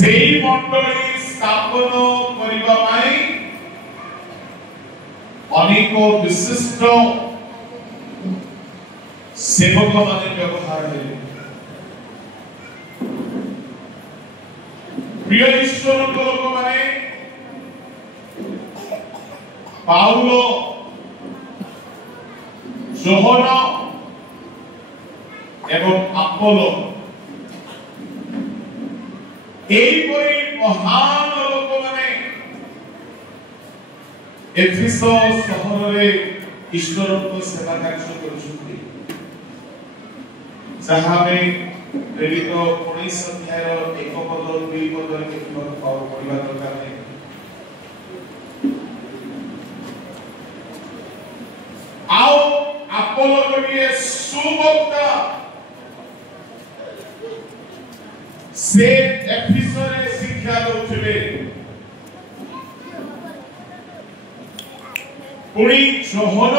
सेई मंडली स्थापन करिबा पाई अनेक विशिष्ट सेवक माने व्यवहार हेले। प्रिय ईश्वर लोक माने पाउलो जोहन एवं अपोलो एपरि महान लोक माने एफिस शहर रे ईश्वर को सेवा कार्य करुछन्ति। जहाँ में प्रेरित 19 अध्याय 1 पद 2 पद लिखिବାକୁ ପାଉ ପଢିବା ଦରକାର ନାହିଁ। आओ अपोलो गोटे सुवक्ता से एफिस रे शिक्षा दउथिले। पुणी जोहन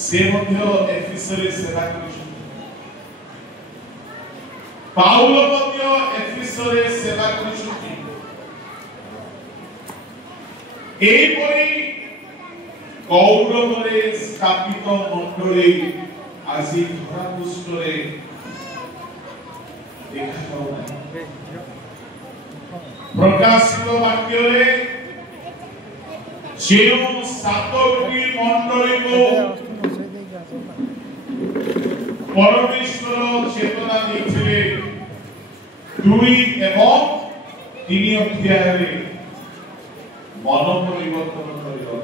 से मध्य एफिस रे सेवा करिछन्ति। पाउलो मध्य एफिस रे सेवा करिछन्ति। एपरि कौरवरे स्थापित मंडली आज धरा पृष्ठरे देखा जाउना। प्रकाशित वाक्य रे जेउ सातोटी मंडली को परमेश्वर चेतना देथिले 2 एवं 3 अध्याय रे मन परिवर्तन करियो।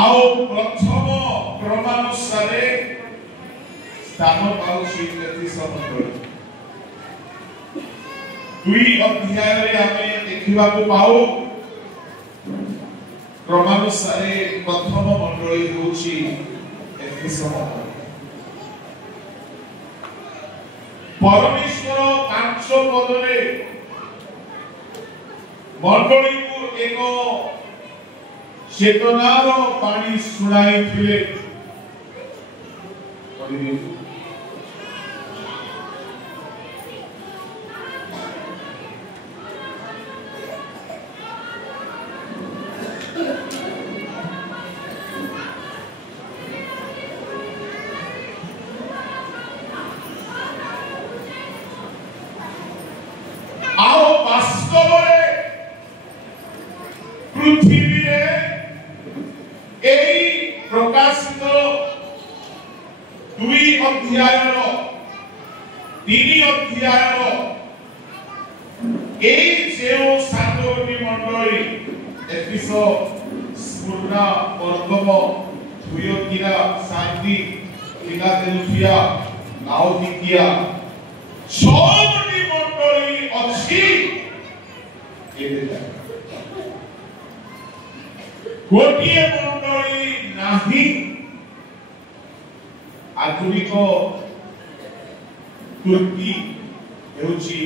आओ प्रथम क्रमानुसार स्थान पाउछि एफिस मंडली। 2 अध्याय रे आमे देखिबाकू पाऊ क्रमानुसार प्रथम मंडली होछि एफिस मंडली। परमेश्वर 5 पद रे मंडली को एक चेतनार पानी सुनाई थिले। आओ वास्तव में पृथ्वी प्रकाशित 2 अध्याय 3 अध्याय जो सातोटी मंडली एफिस स्मुर्ना परगम थुयोतीरा शांति फिलाडेल्फिया लाउदिकिया 6टी मंडली अछि। गोटिए मंडली नाही। आधुनिक तुर्की हेउची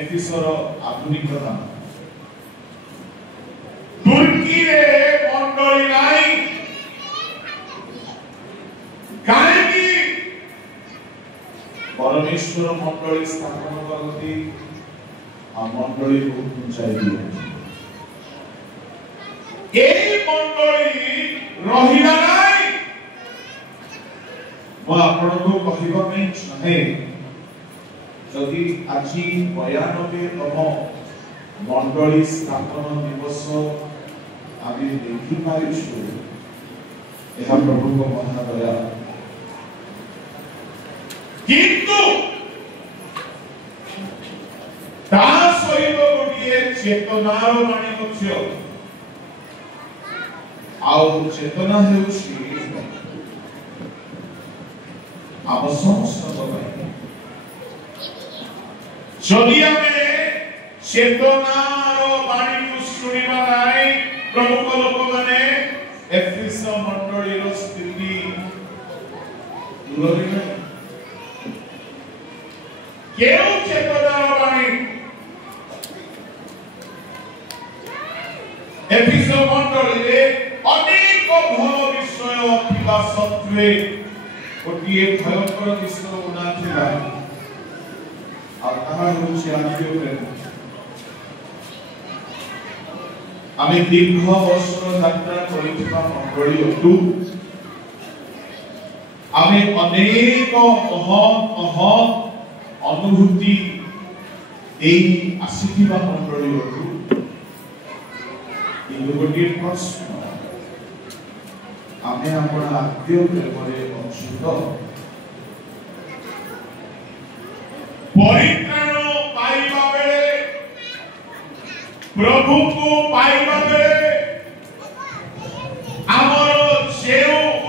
एफिसर आधुनिक नाम। तुर्की रे मंडली नाही काहेकि परमेश्वर मंडली स्थापन करती आ मंडली को ऊंचाई दिए। ए मंडली रहिला नाही। मो आपण को कहिबा में चाहे जदि आजि 92तम मंडली स्थापन दिवस आदि देखि पाइछु एहा प्रभु को महादया। किंतु ता सहित गोटिए चेतनार बाणी कक्ष्य आउ चेतना हेउछि आम समस्त जदि आमे चेतनार बाणी को सुनिबा नाही प्रमुख लोक माने एफिस मंडली रो स्थिति दुररे केउ चेतनार बाणी एफिस मंडली रे अनेक भल विषय थिबा सत्वे गोटे भयंकर कृष्ण गुणा थिला आम दीर्घ वर्ष यात्रा मंडली आम अनेक महत अनुभूति आसिथिबा मंडली गोटे प्रश्न आम आपण आद्य प्रेमरे अछुत परित्राण पाइबा बेले प्रभु को पाइबा बेले आमर जे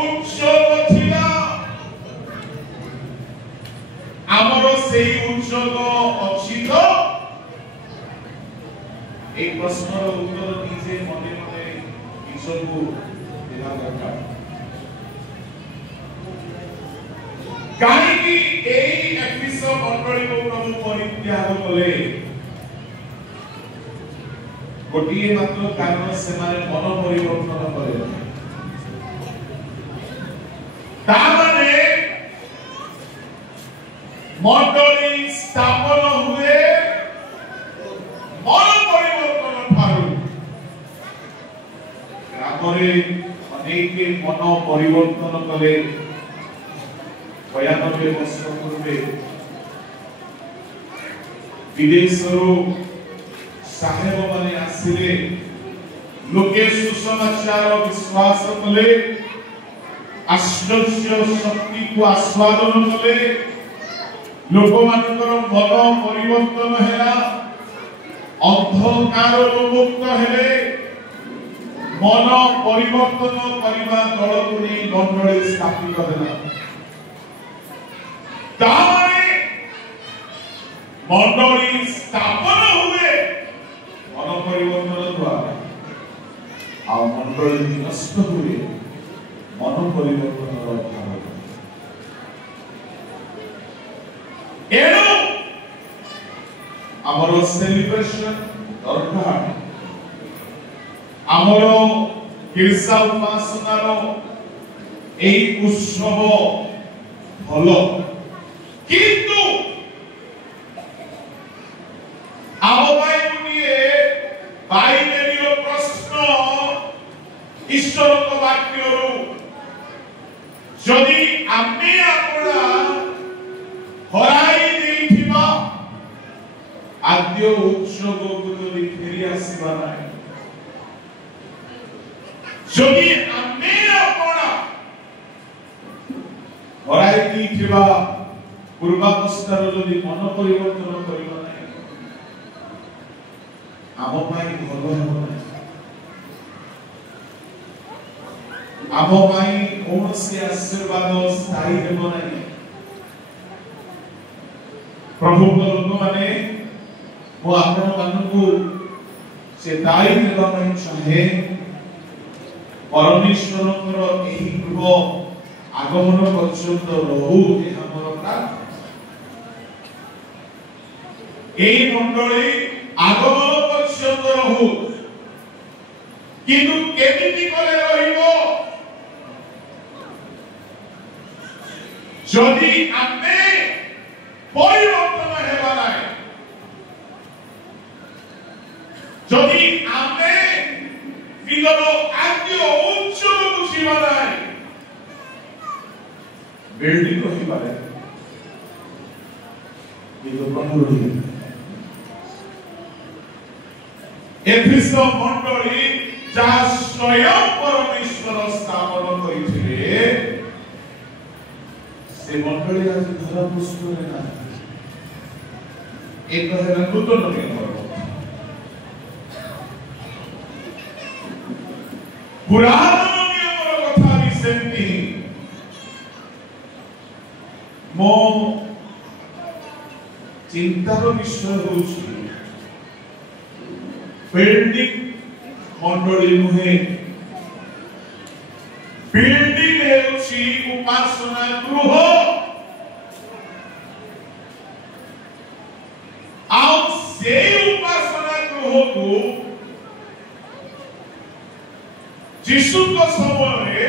उत्सव थिला आमर सेही उत्सव अछि तो एक प्रश्नर उत्तर निजे मने मने ईश्वर को देना दरकार कहीं एई एपिसोड मंडली को प्रभु परित्याग कले गोटिए मात्र कारण से माने मन परिवर्तन करे तामाने मंडली स्थापन हुए मन परिवर्तन ठारू ग्रामरे अनेक मन परिवर्तन कले 92 वर्ष पूर्वे विदेशरू साहेब माने आसिले लोके सुसमाचार विश्वास कले आश्चर्य शक्ति को आस्वादन कले लोक मानकर मन परिवर्तन हैला अंधकार मुक्त हेले मन परिवर्तन करबा दल को नहीं मंडली स्थापित हैला तामाने मंडली स्थापन हुए मन परिवर्तन द्वारा आ मंडली नष्ट हुए मन परिवर्तन भाव एनो आमर सेलिब्रेशन दरकार आमर गिरजा उपासनार एई उत्सव भलो किंतु आम भाई गुटिए बाइबेलियो प्रश्न ईश्वर को वाक्य जदि आमे आपणा हराई देथिबा आद्य उत्सव को जदि फेरी आसीबा नाही जदि आमे आपणा हराई देथिबा पूर्वावस्थार जदि मन परिवर्तन करिबा नाही आम पाई भलो हेबो नाही आम पाई कौनसी आशीर्वाद स्थायी हेबो नाही प्रभु लोक माने वो आपण मानकु से दाई देबा ପାଇଁ चाहे परमेश्वरଙ୍କର ଏହି कृप आगमन पर्यंत रहू ए हमर प्रार्थना এই मंडली आगमन पर्यंत रहू किंतु केमिति करे रहिबो जदि आमे परिवर्तन हेबा नाही जदि आमे विगत आद्य उत्सव बुझिबा नाही बिल्डिंग होइबा नाही किंतु प्रभु एफिसो मंडली जहाँ स्वयं परमेश्वर स्थापन करिथिले से मंडली आज धरा पुष्परे ना एक है नूतन नियम पुरातन नियम कथा भी सेमती मो चिंतार विषय होछि बिल्डिंग मंडली नुहे बिल्डिंग हेउछि उपासना गृह आउ से उपासना गृह को जीशु को समय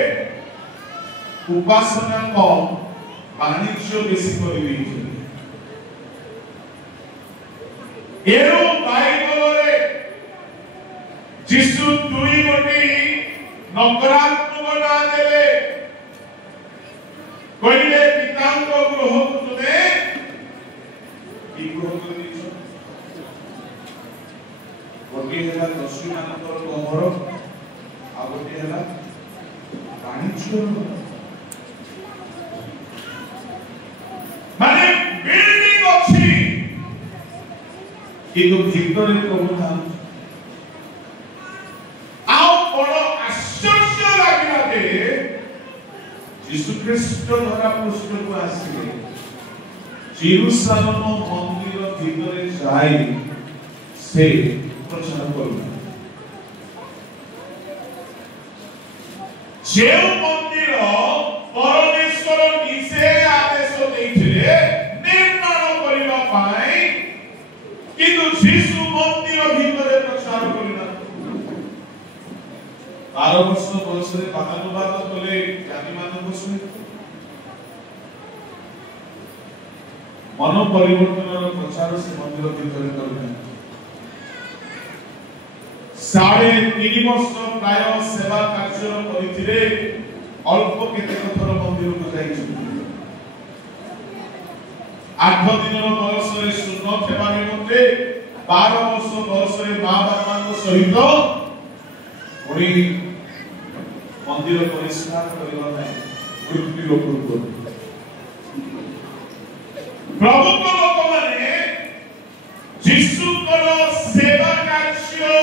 उपासना को ବାଣିଜ୍ୟ ବେଶୀ କରିଦେଇଛନ୍ତି। ଏଣୁ ବାଇବଲରେ ଯୀଶୁ ଦୁଇ ଗୋଟି ନକାରାତ୍ମକ ନାଁ ଦେଲେ, କହିଲେ ପିତାଙ୍କ ଗୃହକୁ ତୁମେ ବିଗ୍ରହ କରିଦେଇଛ। ଗୋଟିଏ ହେଲା ଦସ୍ୟୁମାନଙ୍କର କବର, ଆଉ ଗୋଟିଏ ହେଲା ବାଣିଜ୍ୟ। ମାନେ ବିଲ୍ଡିଂ ଅଛି କିନ୍ତୁ ଭିତରେ ପ୍ରଭୁ ଥାନ୍ତି। ଆଉ ବଡ଼ ଆଶ୍ଚର୍ଯ୍ୟ ଲାଗିଲା ଯେ ଯୀଶୁ ଖ୍ରୀଷ୍ଟ ଧରା ପୃଷ୍ଠକୁ ଆସିଲେ ଜେରୁସାଲେମ ମନ୍ଦିର ଭିତରେ ଯାଇ ସେ ପ୍ରଚାର କଲେ। ଯେଉଁ ମନ୍ଦିର ପରମେଶ୍ୱର ନିଜେ ଆଦେଶ ଦେଇଥିଲେ ନିର୍ମାଣ କରିବା ପାଇଁ, କିନ୍ତୁ ଯୀଶୁ ମନ୍ଦିର ଭିତରେ ପ୍ରଚାର କରିନାହାନ୍ତି। 12 ବର୍ଷ ବୟସରେ ବାଦାନୁବାଦ କଲେ ଜ୍ଞାନୀମାନଙ୍କ ସହିତ। ମନ ପରିବର୍ତ୍ତନର ପ୍ରଚାର ସେ ମନ୍ଦିର ଭିତରେ କରିନାହାନ୍ତି। 3.5 ବର୍ଷ ପ୍ରାୟ ସେବା କାର୍ଯ୍ୟ କରିଥିଲେ। ଅଳ୍ପ କେତେକ ଥର ମନ୍ଦିରକୁ ଯାଇଛନ୍ତି। 8 ଦିନର ବୟସରେ ଶୂନ ଥିବା ନିମନ୍ତେ 12 ବର୍ଷ ବୟସରେ ମା ବାପାଙ୍କ ସହିତ ପୁଣି ମନ୍ଦିର ପରିଷ୍କାର କରିବା ପାଇଁ ମୃତ୍ୟୁ ପୂର୍ବରୁ ପ୍ରଭୁଙ୍କ ଲୋକମାନେ ଯୀଶୁଙ୍କର ସେବା କାର୍ଯ୍ୟ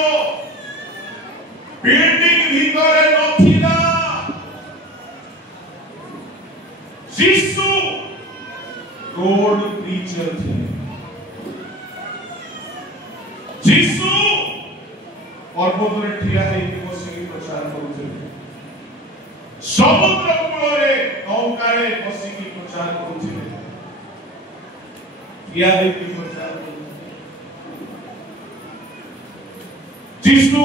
ବିଲ୍ଡିଂ ଭିତରେ ନଥିଲା। ଯୀଶୁ ରୋଡ ପ୍ରିଚର ଥିଲେ। ଯୀଶୁ ପର୍ବତରେ ଠିଆ ହେଇକି ବସିକି ପ୍ରଚାର କରୁଥିଲେ। ସମୁଦ୍ର କୂଳରେ ନୌକାରେ ବସିକି ପ୍ରଚାର କରୁଥିଲେ। ଠିଆ ହେଇକି ପ୍ରଚାର କରୁଥିଲେ। ଯୀଶୁ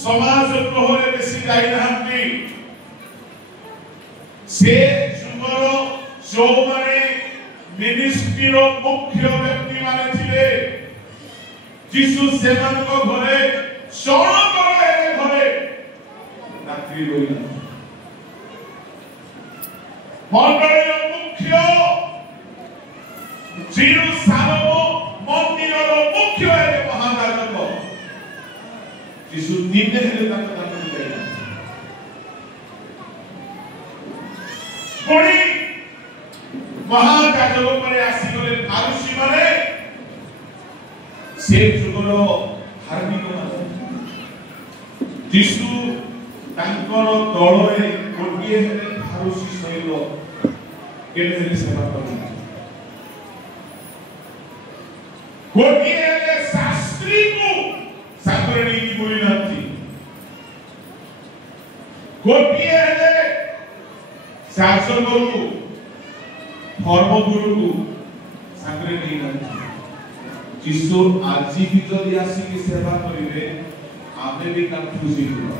ସମାଜ ଗୃହରେ ବେଶୀ ଯାଇନାହାନ୍ତି। ସେ ଯୁଗର ଯେଉଁମାନେ ମିନିଷ୍ଟ୍ରିର ମୁଖ୍ୟ ବ୍ୟକ୍ତି ମାନେ ଥିଲେ, ଯୀଶୁ ସେମାନଙ୍କ ଘରେ ଜଣଙ୍କର ହେଲେ ଘରେ ରାତ୍ରି ରହିନାହାନ୍ତି। ମଣ୍ଡଳୀର ମୁଖ୍ୟ, ଜେରୁସାଲେମ ମନ୍ଦିରର ମୁଖ୍ୟ ହେଲେ ମହାଯାଜକ, ଯୀଶୁ ଦିନେ ହେଲେ ତାଙ୍କ ଦାଣ୍ଡକୁ ଯାଇନାହାନ୍ତି। ପୁଣି ମହାଯାଜକ ପରେ ଆସିଗଲେ ଫାରୁସୀ ମାନେ, ସେ ଯୁଗର ଧାର୍ମିକ ମାନେ। ଯୀଶୁ ତାଙ୍କର ଦଳରେ ଗୋଟିଏ ହେଲେ ଫାରୁସୀ ସହିତ କେବେ ହେଲେ ସେବା କରିନାହାନ୍ତି। ଗୋଟିଏ ହେଲେ ଶାସ୍ତ୍ରୀକୁ ସାଙ୍ଗରେ ନେଇକି ବୁଲିନାହାନ୍ତି। ଗୋଟିଏ ହେଲେ ଶାସକକୁ ଧର୍ମଗୁରୁକୁ ସାଙ୍ଗରେ ନେଇନାହାନ୍ତି। ଯୀଶୁ ଆଜି ବି ଯଦି ଆସିକି ସେବା କରିବେ, ଆମେ ବି କନଫ୍ୟୁଜ ହେଇଯିବା।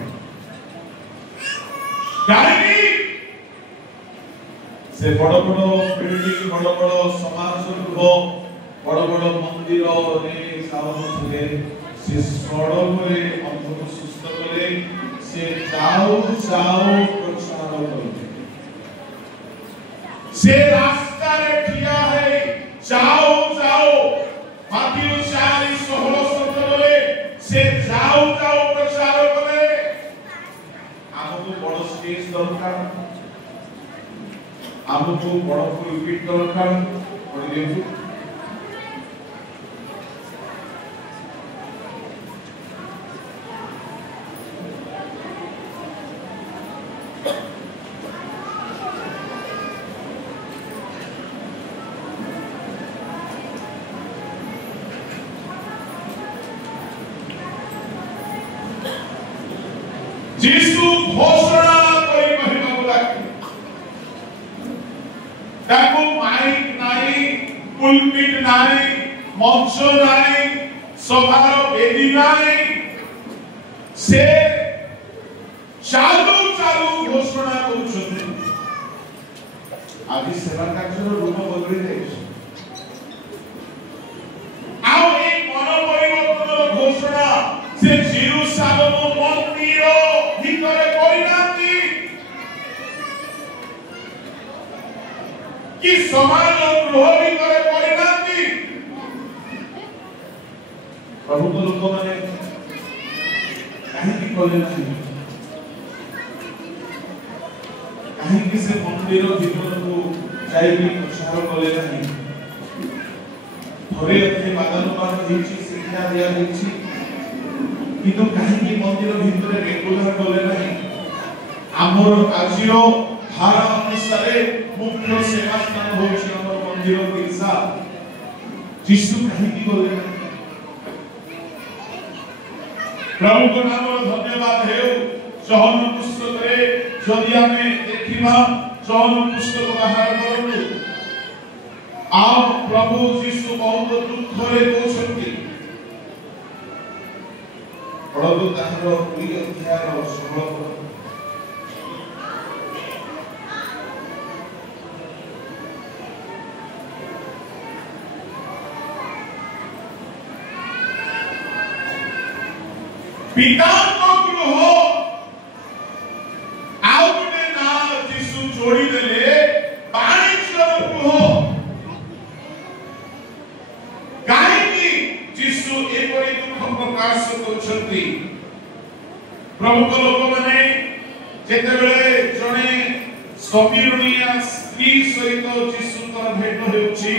କାହିଁକି ସେ ବଡ଼ ବଡ଼ ବିଲ୍ଡିଂ, ବଡ଼ ବଡ଼ ସମାଜ ଗୃହ, ବଡ଼ ବଡ଼ ମନ୍ଦିରରେ ଯାଉନଥିଲେ। ସେ ସଡ଼କରେ ଅନ୍ଧକୁ ସୁସ୍ଥ କଲେ। ସେ ଯାଉ ଯାଉ ପ୍ରଚାର କଲେ। ସେ ରାସ୍ତାରେ ଠିଆ ହେଇ ଯାଉ ଯାଉ ମାଥିଉ 4:16-17 ସେ ଯାଉ ଯାଉ ପ୍ରଚାର କଲେ। ଆମକୁ ବଡ଼ ସ୍ଟେଜ ଦରକାର, ଆମକୁ ବଡ଼ ପୁଲପିଟ୍ ଦରକାର। ପଡ଼ିଦିଅନ୍ତୁ। ଯୀଶୁ ଘୋଷଣା କରି କହିବାକୁ ଲାଗିଲେ। ତାକୁ ମାଇକ୍ ନାହିଁ, ପୁଲପିଟ୍ ନାହିଁ, ମଞ୍ଚ ନାହିଁ, ସଭାର ବେଦୀ ନାହିଁ। ସେ ଚାଲୁ ଚାଲୁ ଘୋଷଣା କରୁଛନ୍ତି। आज सेवा कार्य रूप बदली जाए आओ एक मन परिवर्तन घोषणा से जेरूसालेम मंदिर भितर परिणामी कि समाज गृह भितर परिणामी प्रभु को लोक माने कहीं कले नहीं कहीं से मंदिर जीवन को जाइबी उत्साह कले नहीं थोड़े अच्छे बादानुमान देछि शिक्षा दिया देछि किंतु कहीं मंदिर भितर रेगुलर कले नहीं आमर कार्य धारा अनुसार मुख्य सेवा स्थान होछि हमर मंदिर गिरजा यीशु कहीं कले नहीं प्रभु को नाम धन्यवाद हे जहन पुस्तक रे जदि हमें देखिबा जहन पुस्तक बाहर करू आ प्रभु यीशु बहुत दुख रे कहउछंती परंतु ताहार प्रिय अध्याय 16 पिता को गृह आउ गोटे ना यीशु जोड़ी देले वाणिज्य गृह काहेकि यीशु एपरि दुख प्रकाश करछंती प्रभु को लोक माने जेतेबेले जणे समीरणीया स्त्री सहित यीशु तर भेट हेउची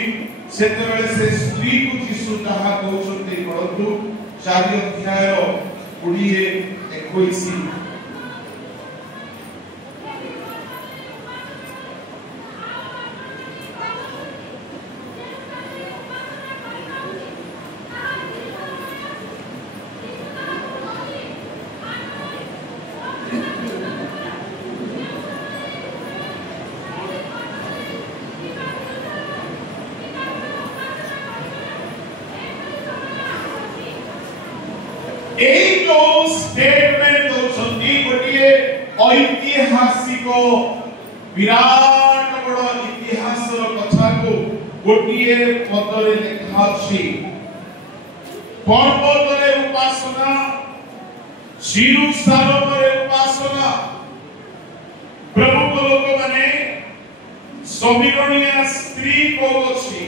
सेतेबेले से स्त्री को यीशु ताहा कहउछंती परंतु 4 अध्याय 21 स्टेटमेंट ऐतिहासिक विराट बड़ इतिहास कथा को गोटे पदरे लिखा अछि पर्वत रे उपासना जेरूसालेम रे उपासना प्रभु को लोक माने समीरणीय स्त्री को अछि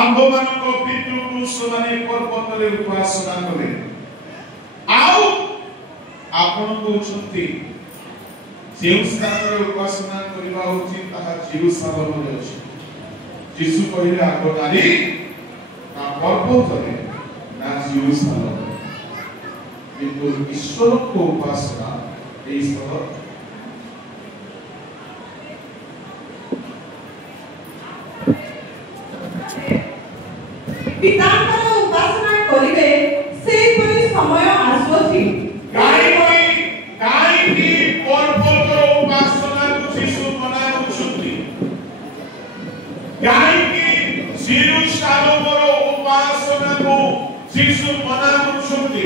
आंभ मानक पितृपुरुष माने पर्वत रे उपासना करे आओ आपण कहउछंती जे स्थान रे उपासना करबा उचित ताहा जेरूसालेम रे अछि यीशु कहिले आगो नारी ना पर्वत रे ना जेरूसालेम किंतु ईश्वर को उपासना ए स्थल पितांकर उपासना करिवे सेई परि समय आसुछि काई की पर्वत उपासना को यीशु मना करछुती काई की जेरूसालेम उपासना को यीशु मना करछुती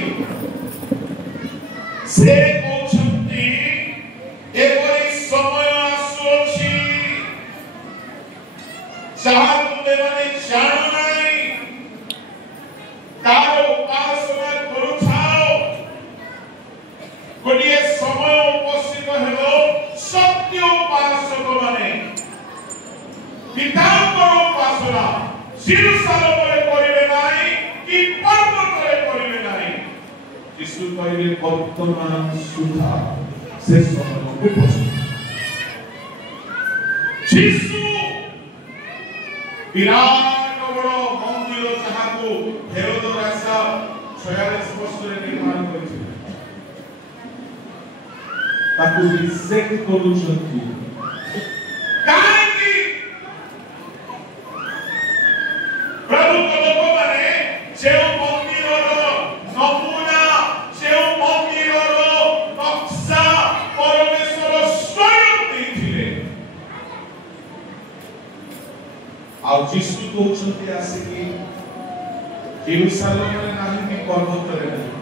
से कहछुती एपरि समय आसुछि जहाँ तुमे माने जानो नाही तार उपासना करुछाओ गोटे समय उपस्थित हेलो सत्य उपासक माने पितांकर उपासना जेरूसालेम रे करिवे नाही कि पर्वत रे करिवे नाही यीशु कहिले वर्तमान सुधा से समय उपस्थित यीशु विराट बड़ मंदिर जहाँ को हेरोद राजा 46 वर्ष रे निर्माण करिथिले ताकू रिजेक्ट करूछंती काहेकि प्रभु को लोक माने जे मंदिर नमूना जे मंदिर नक्शा परमेश्वर स्वयं देथिले आ यीशु कहउछंती आसे कि जेरूसालेम रे नाही कि पर्वत रे नाही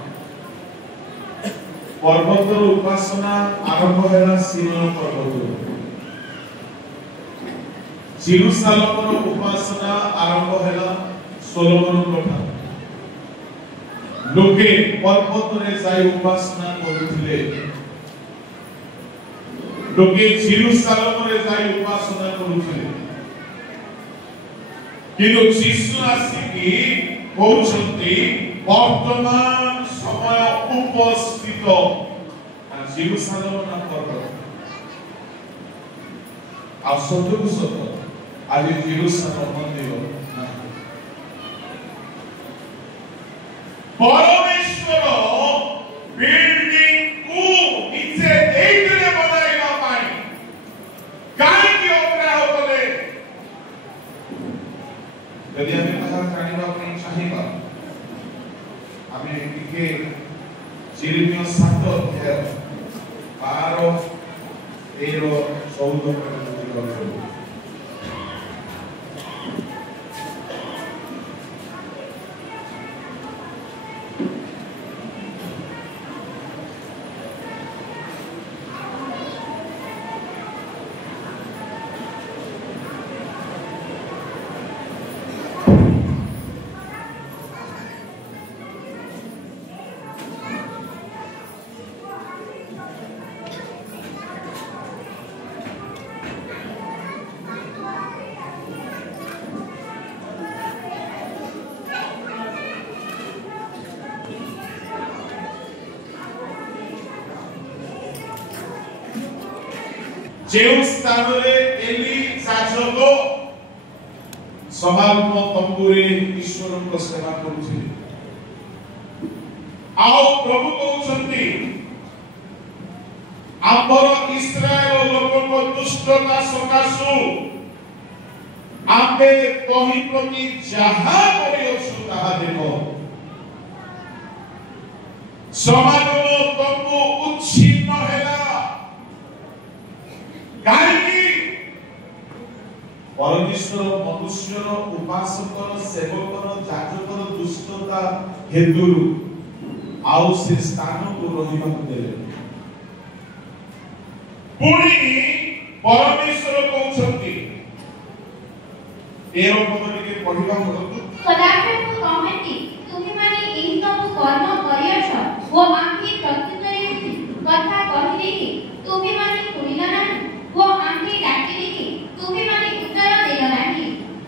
पर्वतर उपासना आरंभ हैला सीना पर्वत जेरुसालेमर उपासना आरंभ हैला सोलोमन कोठा लोके पर्वत रे जाई उपासना करुथिले लोके जेरुसालेम रे जाई उपासना करुथिले किंतु जीसु आसी कहउछंती वर्तमान समय उपस्थित जेरुसालेम ना पर्वत आ सतु सत आज जेरुसालेम मंदिर परमेश्वर बिल्डिंग को नीचे देइले बनाइबा पाई काई की ओकरा होतले यदि हमें कथा जानिबा ପାଇଁ चाहिबा हमें के जेरेमिया 7 अध्याय 12 13 14 पढ़िबा जेउ स्थानरे एली जाजको समागम तंबुरे ईश्वर को सेवा करुथिले आओ प्रभु कहउछंती आम्बर इस्राएल लोक को दुष्टता सकासु आम्बे तोहि प्रति जहा करियछु ताहा देखो समागम तंबु उच्छिन्न हेला परमेश्वर मनुष्यर उपासकर सेवकर जाजकर दुष्टता हेतु आउ से स्थान को रहिबा देले पुणी परमेश्वर कहउछंती एरो पदरी के पढिबा पड़तु कदापि को कमेंटी तुमी माने एही सब कर्म करियछ ओ आंखी प्रत्युत्तरे कथा कहिले कि तुमी माने सुनिला नाही वो आंखी डाकिले कि तुमी माने उत्तर देला नाही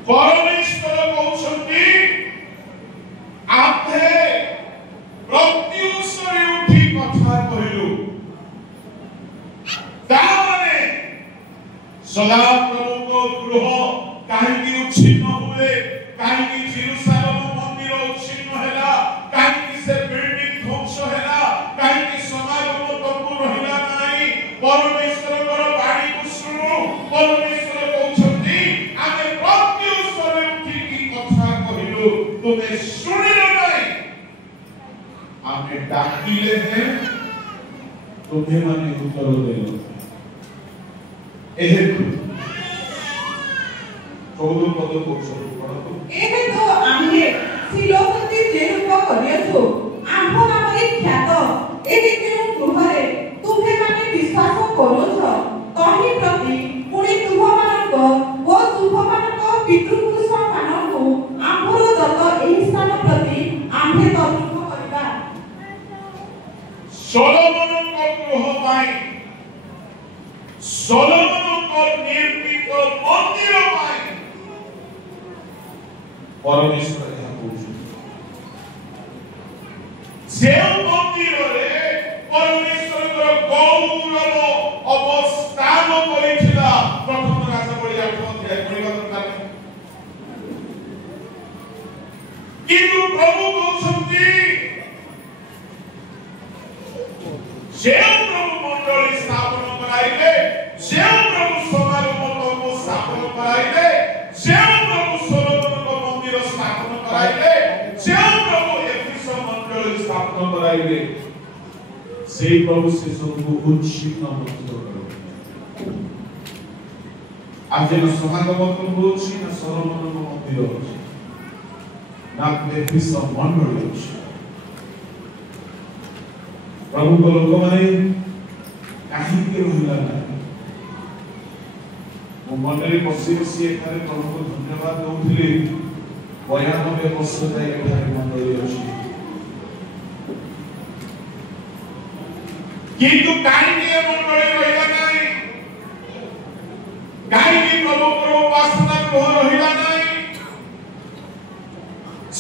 परमेश्वर कहउछंती आपे प्रत्युत्तरे उठी कथा कहिलु ताने सदा प्रभु को गृह काहेकि उच्छिन्न हुए काहेकि जेरुसालेम मंदिर उच्छिन्न हैला काहेकि से बिल्डिंग ध्वंस हैला काहेकि समागम तंबु रहिला नाही परमेश्वर को बाणी को सुनु परमेश्वर कहउछंती आमे प्रत्युत्तरे उठी की कथा कहिलु तुमे सुनिलो नाही आमे डाकिले हैं तुम्हें माने उत्तर देलो एहे 14 पद को पढ़ो एहे तो आम्हे सिलोपति जेरूप करियछु आम्भ नामरे ख्यात एहे केउ गृहरे तुम्हे माने विश्वास करोछ तहि प्रति पुणी तुममानक ओ तुममानक पितृपुरुष मानकु आम्भर दत्त एही स्थान प्रति आम्हे तर्क करिबा सोलोमन को गृह पाई सोलोमन को निर्मित मंदिर पाई परमेश्वर यह कहउछन जे मंदिर रे परमेश्वर गौरव अवस्थान करिथिला प्रथम राजा बळी 8 अध्याय पढिबा दरकार किंतु प्रभु कहउछंती जे प्रभु मंडली स्थापन कराइले जे प्रभु समागम को स्थापन कराइले जे प्रभु सोलोमन को मंदिर स्थापन कराइले जे प्रभु एफिस मंडली स्थापन कराइले से प्रभु से सबको उच्छिन्न मंदिर करो आज न समागम को उच्छिन्न सोलोमन को मंदिर अछि ना एफिस मंडली अछि प्रभु को लोक माने काहे के रहिला ना मनरे बसी बसी एखारे प्रभु को धन्यवाद दउथिले 92 वर्ष जाय एखारे मंडली अछि किंतु काहे मंडली रहिला नाही काहे प्रभु को उपासना को रहिला नाही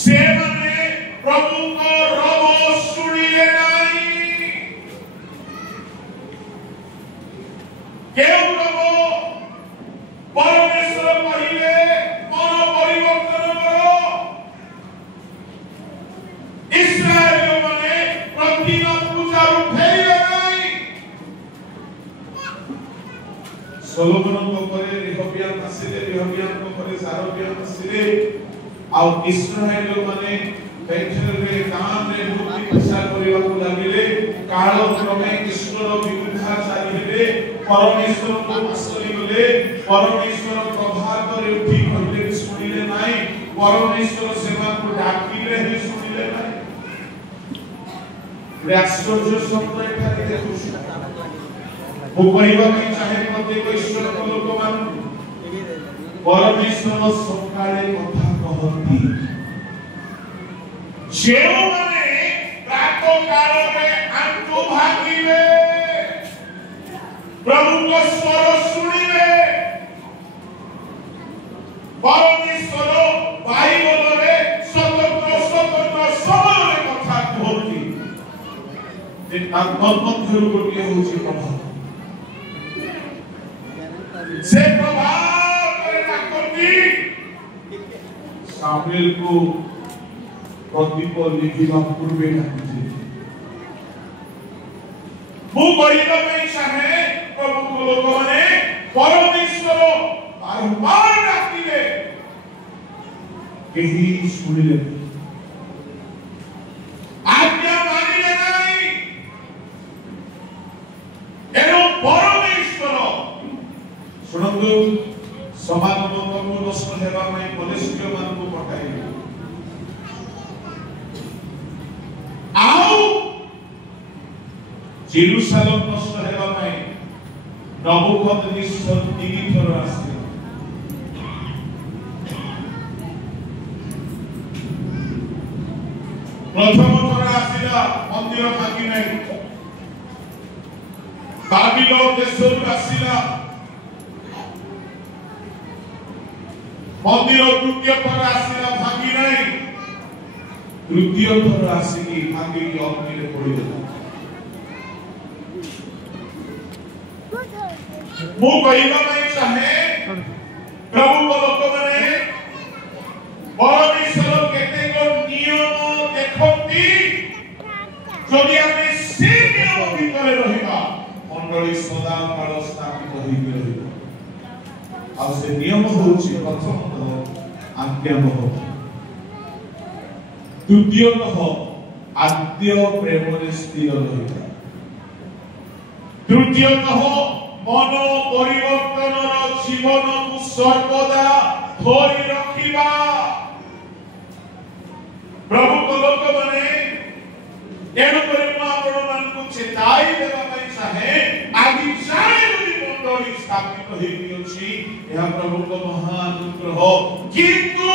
से माने प्रभु को रब सुनिले नाही केउ रब परमेश्वर कहिले मन परिवर्तन करो इस्राएल माने प्रतिमा पूजा उठेले नाही सोलोमन को करे रेहबियाम को करे सारोबियाम आसिले आ इस्राएल माने बेथेले काम रे मूर्ति पूजा करबा को लागिले काल क्रमे ईश्वर विरुद्धाचारी हेले परमेश्वर को आश्रय गले परमेश्वर प्रभाव करे उठी कहले सुनिले नाही परमेश्वर सेवा को डाकिले ही सुनिले नाही आश्चर्य शब्द एठारे देखुछु वो कहबा कि चाहे प्रत्येक ईश्वर को लोक मान परमेश्वर सकाळे कथा कहती जेउ माने प्रातो काल में आंटू भांगिले प्रभु को स्वर सुनिले परमेश्वर बाइबल रे स्वतंत्र समय कथा कहती जे आत्ममध्य गोटे होची प्रभाव से प्रभाव करे डाकती सामुएल को प्रदीप लिखिबा पूर्वे डाकती मु कहिबा पई चाहे प्रभु को लोक माने परमेश्वर बारंबार डाकिले केही सुनिले आज्ञा मानिले नाही एनो परमेश्वर सुनंदु समागम को नष्ट हेबा पई मनुष्य मान को पठाइले आओ जेरूशलेम नष्ट हेबा पई नबुकदनेस्सर 3 थर आसे प्रथम थर आसिला मंदिर भांगी नाही बाबिलोन देशर आसिला मंदिर द्वितीय थर आसिला भांगी नाही तृतीय थर आसिकी भांगी की अग्नि रे पड़िला मु कहिबा नहीं चाहे प्रभु को लोक माने परमेश्वर केते को नियम देखंती जदि ଆମେ से नियम भितर रहिबा मंडली सदा काल स्थापित होई रहिबा आ से नियम होउची प्रथम आज्ञामह द्वितीयतः आद्य प्रेमरे स्थिर रहिबा तृतीयतः मन परिवर्तन जीवन को सर्वदा धरि रखिबा प्रभु को लोक माने एनु परिमा आपण मान को चेताई देबा पई चाहे आदि जाय जदि मंडली स्थापित हेबि अछि एहा प्रभु को महान अनुग्रह किंतु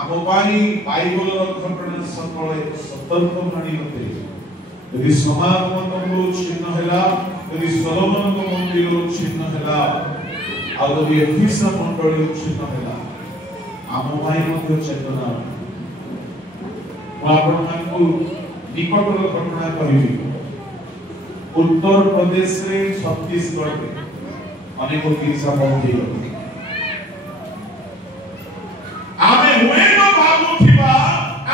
आम पाई बाइबल रो घटना सकल एक सतर्क बाणी होते यदि समागम तंबू छिन्न हैला यदि सोलोमन को मंदिर छिन्न हैला आ यदि एफिस मंडली छिन्न हैला आम भाई मध्य चेतना आपण मान को निकट रो घटना कहिबी उत्तर प्रदेश रे छत्तीसगढ़ रे अनेक हिंसा बंधी होती आमे हुए न भाबुथिबा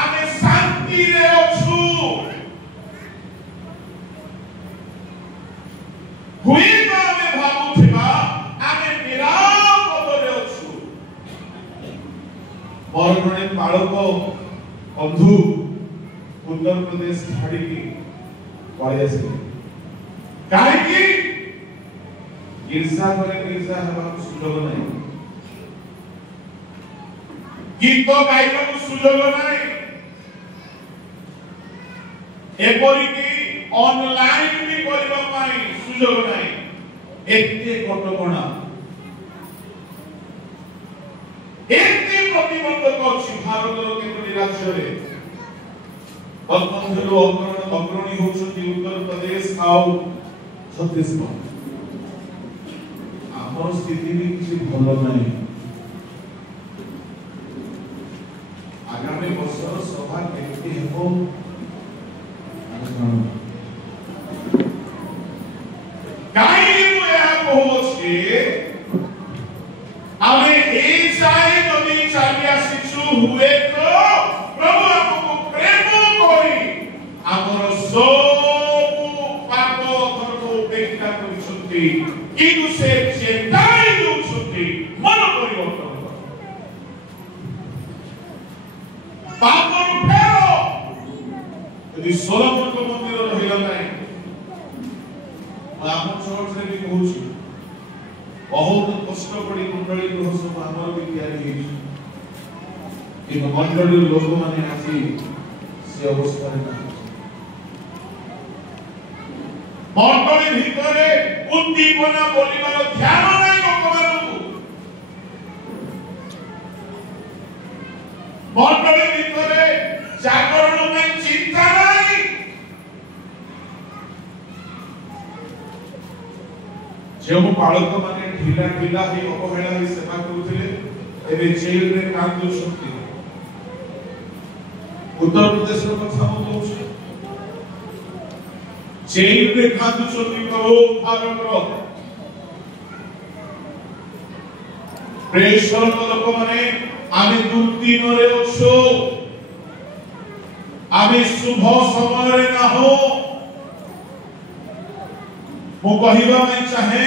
आमे शांति रे अछु हुई तो आमे भाबुथिबा आमे निरापद रे अछु मोर जने बालक बंधु उत्तर प्रदेश छाड़ी की पड़े आसे काहे की गिरजा करे गिरजा हेबा सुयोग नहीं गीत गाइबा सुयोग नहीं एपरि की ऑनलाइन भी करबा पाई सुयोग नहीं एते कटकणा एते प्रतिबंधक अछि भारतर केतोटी राज्य रे बलबंधु अग्रणी होछथि उत्तर प्रदेश आउ छत्तीसगढ़ हमर स्थिति भी किसी भल नहीं आगामी वर्षर सभा केमती हेबो काई मु या कहूछि आमे ए चाहे नदी चाली आसीछु हुए तो प्रभु आपको प्रेम करी हमर सब पाप धर्म उपेक्षा करिसथि किंतु से चेताई दउछथि मन परिवर्तन कर पाप फेरो यदि सोलोमन को मंदिर रहिला नहीं हम चर्च रे भी कहूछि बहुत कष्ट पड़ी मंडली गृह सब हमर भी तैयारी हेछि कि मंडली लोक माने आसी से अवस्था रे मंडली भितरे उद्दीपना बोलिबार ध्यान नै लोक मानकु मंडली भितरे जागरण में चिंता नहीं जो बालक माने ढिला ढिला ही अवहेला ही सेवा करुथिले एबे जेल रे कांदु शक्ति उत्तर प्रदेश रो कथा हम कहूछु जेल रे कांदु शक्ति प्रभु उद्धार करो प्रेषण लोक माने आमे दुर्दिन रे ओछो आमे शुभ समय रे ना हो मु कहिबा में चाहे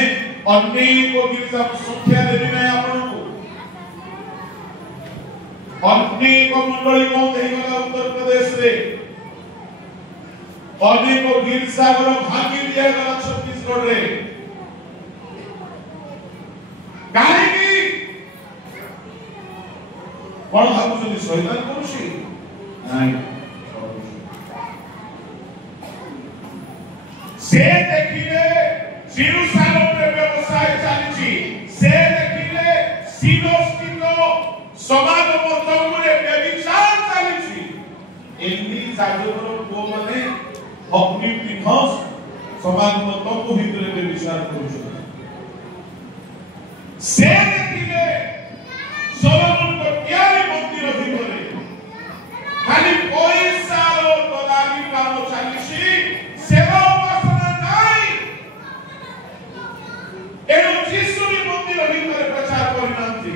अनेक गिरजा संख्या देबी नै आपन को अनेक मंडली बंद हे गला उत्तर प्रदेश रे अनेक गिरजा घर भागी दिया गला छत्तीसगढ़ रे काहे की कोन भाबु जदी शैतान करूसी नाही से देखिले जेरूशलेम रे व्यवसाय चलीची से देखिले सिलोस्थित समाज मंडल रे व्यभिचार चलीची एंदी जाजोर को माने अग्नि पिंहस समाज मंडल को भितरे व्यभिचार करूछ से देखिले सोलोमन को प्यारे मंदिर भितरे खाली पैसा रो दलाली काम चलीची सेवा मंदिर भितर प्रचार करनांती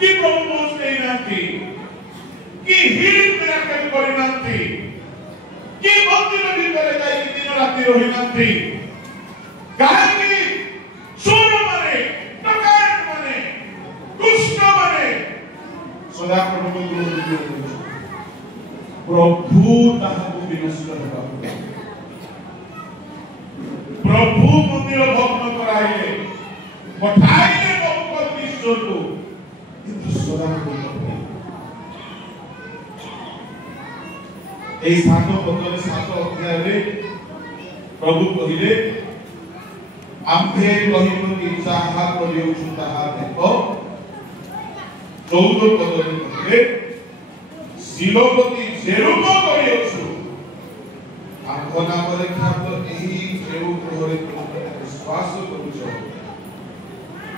कि प्रभु पहुंच नहीं नांती कि हिलिंग मिराकल करनांती कि मंदिर भितर जाई दिन राति रहि नांती काहे चोर माने डकायत माने दुष्ट माने सदा प्रभु प्रभु ताहाକୁ विनष्ट हेबा प्रभु मंदिर भग्न कराइले पठाइले बहुत ईश्वर को किंतु सदा ए सात पदरे सात अध्याय रे प्रभु कहिले आम्भे कहिबो कि जाहा करियौ ताहा देखो 14 पदरे कहिले शिलोपति जेरूप करियौ आम्भ नामरे ख्यात एही जेरू ग्रहरे विश्वास करूछ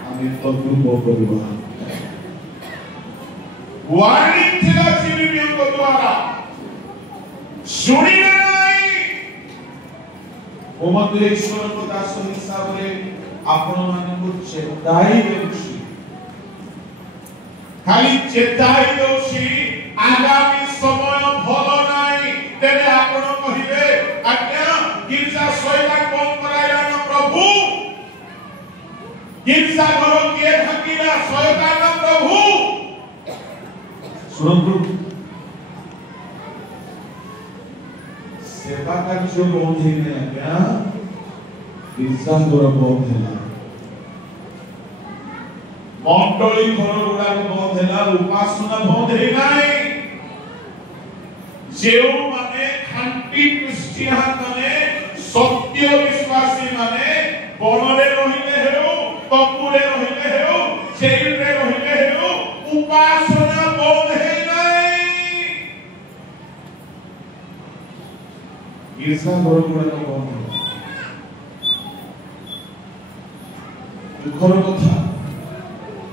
आमे तद्रूप करिबा वाणी थिला सिरिमियन को द्वारा सुनिले नाही ओमते ईश्वर को दास हिसाब रे आपण माने को चेताई देउछि खाली चेताई देउछि आगामी समय भल नाही तेरे आपण कहिबे आज्ञा गिरजा शैतान बंद कराइला न प्रभु गिरजा घर के भागिला शैतान प्रभु सुनंतु सेवा कार्य बंद ही नहीं आज्ञा गिरजा घर बंद है मंडली घर गुड़ा बंद है उपासना बंद है नहीं जेउ माने खांटी क्रिश्चियन माने सत्य विश्वासी माने बनरे रही तपुरे रहिले हेउ जेलरे रहिले हेउ उपासना बंद हे नाही ईर्षा घर गुड़ा बंद दुखर कथा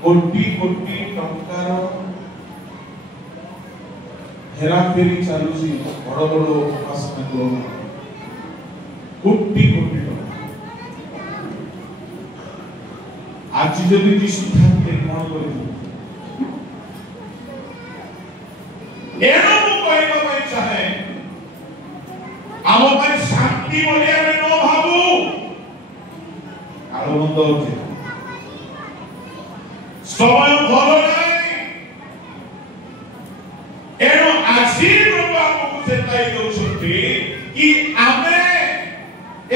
कोटी कोटी टंकार हेराफेरी चलुची बड़ बड़ उपासना गृह कोटी कोटी आज जदि यीशु थाकते कौन करिबो एनो मु कहबा पई चाहे आम पई शांति बोली आमे न भाबू आलो बंद होचे समय भलो नाही एनो आसी प्रभु हमकु चेताई दउछथि कि आमे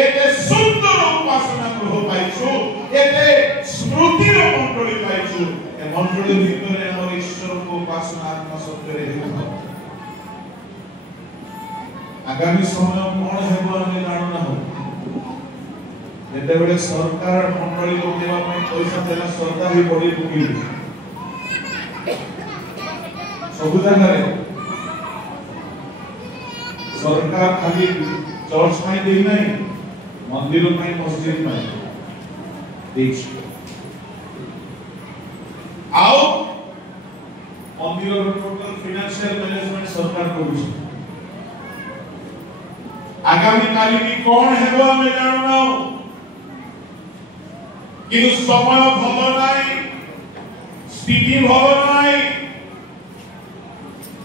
एते सुंदर उपासना गृह पाइछु एते स्मृति मंडली पाइछु ए मंडली भितरे हमर ईश्वर को उपासना आत्मा सत्य रे हेबो आगामी समय कोन हेबो हम जानु ना हो जेते बेले सरकार मंडली को देवा पई पैसा देला सरकार भी बड़ी बुकी सब जगह सरकार खाली चर्च में दे नहीं मंदिर में मस्जिद में देश आओ मंदिर टोटल फाइनेंशियल मैनेजमेंट सरकार करू आगामी काली की कौन हेबो हमें जानना कि समय भलो नाही स्थिति भलो नाही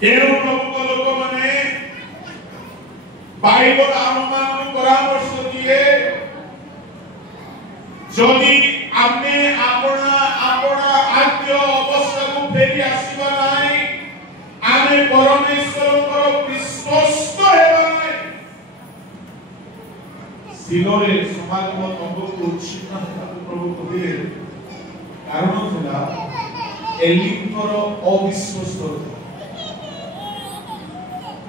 एरो प्रभु लोक माने बाइबल आमान परामर्श दिए जदि आमे आपना आपना आद्य अवस्था को फेरी आसीबा नाही आमे परमेश्वर को विश्वस्त हेबा नाही सिलोरे समाज को तंबू उच्छिन्न हेतु प्रभु कहिए कारण थिला एलिंकर अविश्वस्त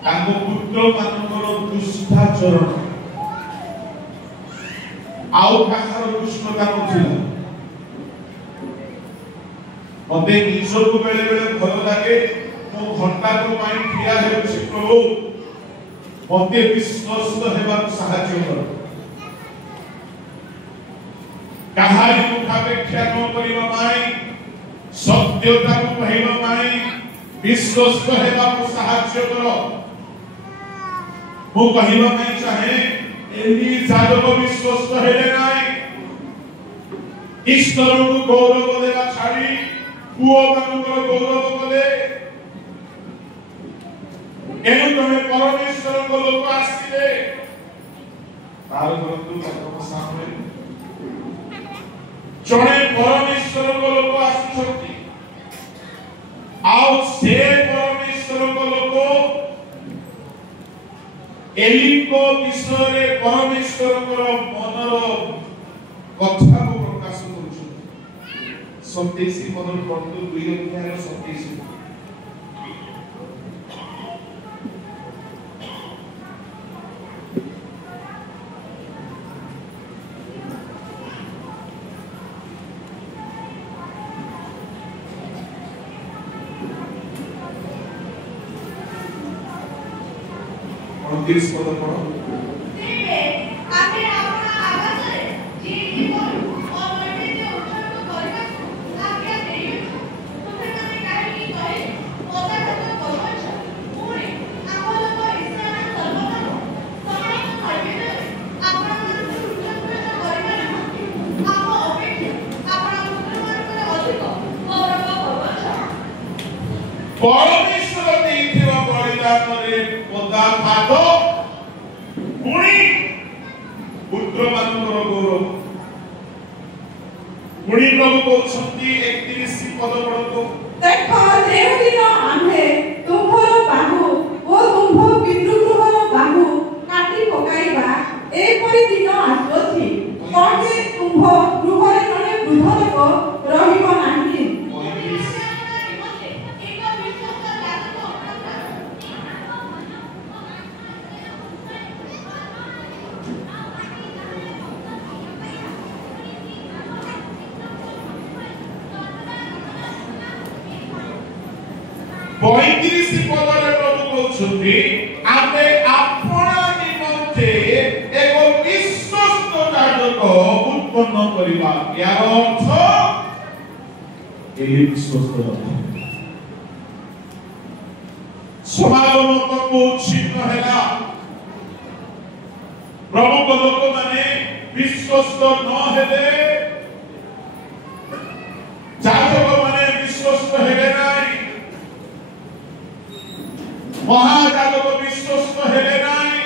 तांको पुत्र मानकर दुष्टाचरण आउ काहर दुष्टता नथिला मते निजो को बेले बेले भय लागे मो घंटा को माई ठिया हेउछि प्रभु मते विश्वस्त हेबा सहाय्य कर काहारी को अपेक्षा न करिबा माई सत्यता को कहबा माई विश्वस्त हेबा को सहाय्य करो मु कहिबा नहीं चाहे एली जादव विश्वस्त हेले नाही ईश्वर को गौरव देवा छाड़ी पुओ मानकर गौरव कले एनु तमे परमेश्वर को लोक आसीले तार बंधु तम सामने जणे परमेश्वर को लोक आछथि आउ से परमेश्वर को लोक एली को विषय रे परमेश्वर को मनर कथा को प्रकाश करू 27 पदर पढु 2 अध्याय 27 30 पद पढ़ो तेरे आगे अपना आवाज रे जी बोल और बैठे जो उठन को करबा आज्ञा देई तुमने माने काहे की कहे पता तो करछ पुणे आपण को ईश्वर सर्वदा समान करबे आपण उठन को करबे ना आप अपेक्षा आपण उठन को अधिक गौरव करछ परमेश्वर देइथिबा बलिदान रे पदा भातो पुणी पुत्र मानकर गौरव पुणी प्रभु कहउछंती 31 पद पढतो देखो जेउ दिन आम्हे तुम्हर बाहु ओ तुम्ह पितृगृहर बाहु काटी पकाइबा एपरि दिन आसुछि कहे तुम्ह गृहरे जने वृद्ध लोक रहिबो नाही 35 ପଦରେ ପ୍ରଭୁ କହୁଛନ୍ତି ଆମେ ଆପଣା ନିମନ୍ତେ ଏକ ବିଶ୍ୱସ୍ତ ଯାଜକ ଉତ୍ପନ୍ନ କରିବା। ଏହାର ଅର୍ଥ ଏହି ବିଶ୍ୱସ୍ତ ସମାଗମ ତତ୍ତ୍ୱ ଉଚ୍ଛିନ୍ନ ହେଲା। ପ୍ରଭୁଙ୍କ ଲୋକମାନେ ବିଶ୍ୱସ୍ତ ନ ହେଲେ ଯାଜକ ମାନେ ବିଶ୍ୱସ୍ତ ହେଲେ ନାହିଁ, ମହାଯାଜକ ବିଶ୍ୱସ୍ତ ହେଲେ ନାହିଁ।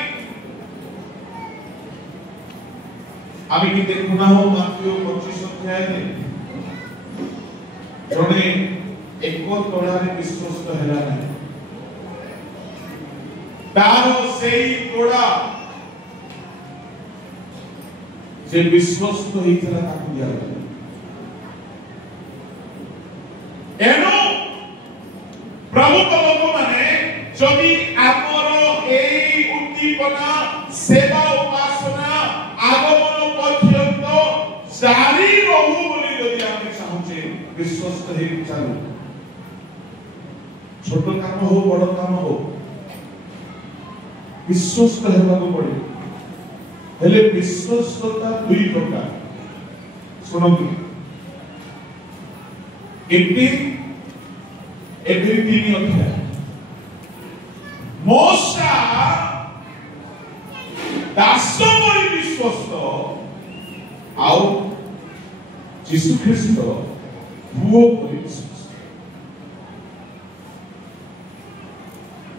আমি কি দেখুনা হো মাত্র 25 অধ্যায়ে জনে এক তোড়ারে বিশ্বস্ত হেলা নাই, তার সেই তোড়া যে বিশ্বস্ত হইতলা তাকে দিয়া গেল। এনো প্রভু লোক মানে যদি আমার এই উদ্দীপনা সেবা উপাসনা আগমন পর্যন্ত জারি রহু বলি যদি আমি চাহুছে বিশ্বস্ত হই চালু, ছোট কাম হোক বড় কাম হোক বিশ্বস্ত হেବାକୁ পড়ে। হেলে বিশ্বস্ততা দুই প্রকার শুনନ୍ତୁ। ଏବେ 3 ଅଧ୍ୟାୟ ମୋଶା ଦାସ ପରି ବିଶ୍ୱସ୍ତ ଆଉ ଯୀଶୁ ଖ୍ରୀଷ୍ଟ ପୁଅ ପରି ବିଶ୍ୱସ୍ତ।